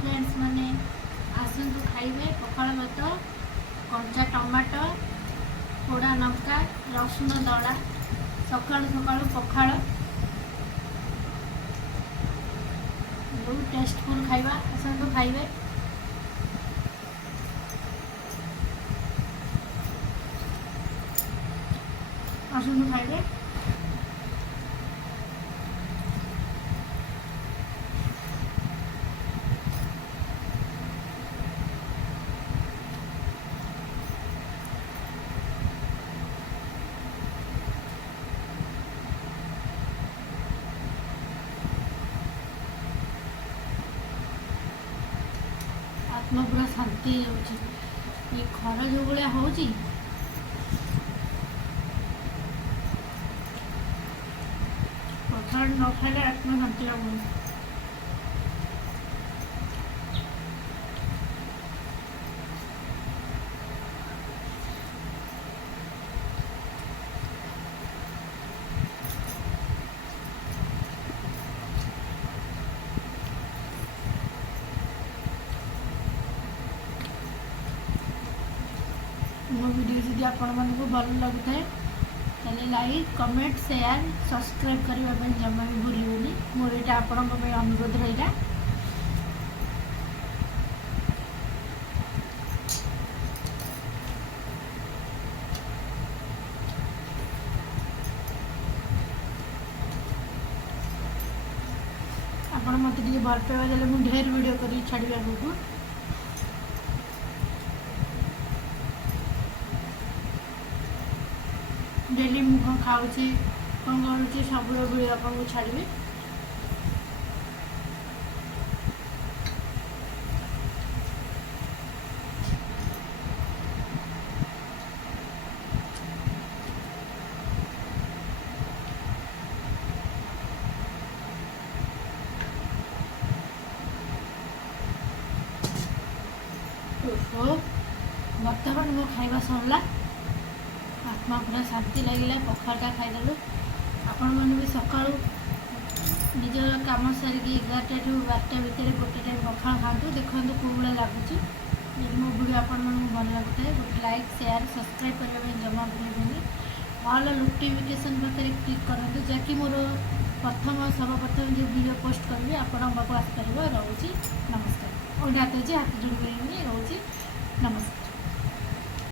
Friends माने आसतु खाइबे पखाल भात कंचा टमाटो पोड़ा लंका रसुण दड़ा सकाळु सकाळु पखाल बहुत टेस्टफुल खाइबा आसतु खाइबे। आसतु खाइबे। आत्मा पूरा शांति हो खर जो भाया हो पखाल न खाइले आत्मा शांति लगुनि। मो वीडियो जदि आपण मानक भल लगुता है लाइक कमेंट शेयर सब्सक्राइब करने जमा भी भूलुनि मोर यहाँ आपण अनुरोध रहा। आपण मत भल पाइबा देले मुझे ढेर वीडियो कर छाड़ी आगू। डेली मुझे खाऊँ कौन करूँ सब वीडियो आपको छाड़ी। बर्तमान मो खाइबा सरला आत्मा पूरा शांति लगे पखालटा खाईदेलु। आपण मैंने भी सका निजर कम सारिकी 11टा रू 12टा भितर गोटे टाइम पखाल खातु देखो कौ भाया लगुच। मो वीडियो आपण भल लगुता है गोटे लाइक शेयर सब्सक्राइब करने जमा भूलुनि ऑल नोटिफिकेशन पाखे क्लिक करूँ जहाँकि मोर प्रथम सर्वप्रथम जो वीडियो पोस्ट करी आपण पाक आसपार रोचे। नमस्कार और हाथ हाथ जोड़ रोचे। नमस्कार।